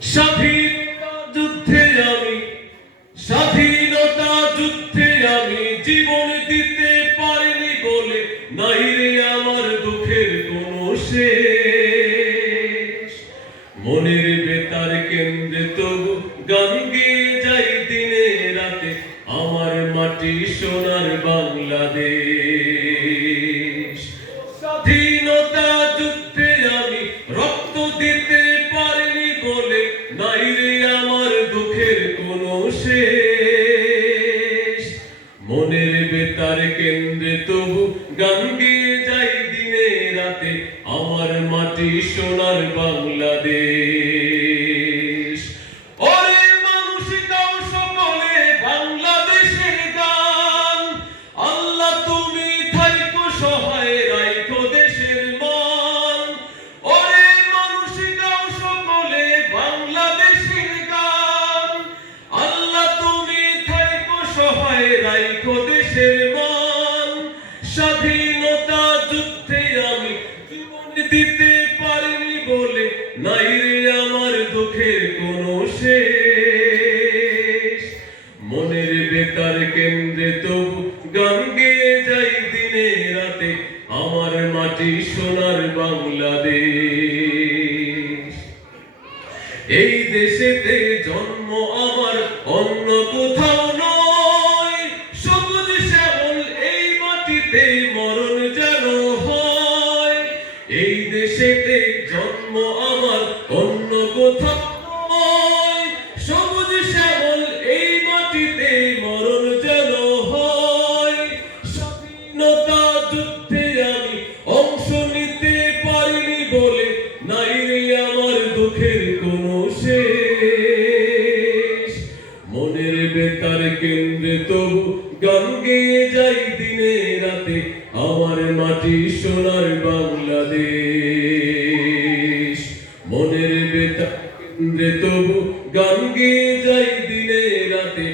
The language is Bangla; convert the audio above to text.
স্বাধীনতা যুদ্ধে আমি স্বাধীনতা যুদ্ধে আমি জীবন দিতে পারিনি বলে নাই রে আমার দুঃখের কোনো শেষ। মনের বেতার কেন্দ্রে তবু গান গেয়ে যাই দিনে রাতে আমার মাটি সোনার বাংলাদেশ। স্বাধীনতা যুদ্ধে আমি রক্ত দিতে পারিনি বলে নাই রে আমার দুঃখের কোনো শেষ। মনের বেতার কেন্দ্রে তবু গান গেয়ে যাই দিনে রাতে আমার মাটি সোনার বাংলাদেশ। ওরে মানুষ গাও সকলে বাংলাদেশের গান, আল্লাহ তুমি থাইকো সহায় রাইখো দেশের মান। ওরে মানুষ গাও সকলে বাংলাদেশের গান, আল্লাহ তুমি থাইকো সহায় রাইখো দেশের মান। স্বাধীনতা যুদ্ধে আমি জীবন দিতে পারিনি বলে নাই রে আমার দুঃখের কোনো শেষ। মনের বেতার কেন্দ্রে তবু গান গেয়ে যাই দিনে রাতে আমার মাটি সোনার বাংলাদেশ। এই দেশেতে জন্ম আমার অন্য কোথাও নয়, সবুজ শ্যামল এই মাটিতে মরণ যেন হয়। এই দেশেতে জন্ম আমার অন্য কোথাও নয়, সবুজ শ্যামল এই মাটিতে মরণ যেন হয়। স্বাধীনতা যুদ্ধে আমি অংশ নিতে পারিনি বলে নাই রে আমার দুঃখের কোনো শেষ। মনের বেতার কেন্দ্রে তবু গান গেয়ে যাই দিনে রাতে আমার মাটি সোনার বাংলাদেশ। মনের বেতার কেন্দ্রে তবু গান গেয়ে যাই দিনে রাতে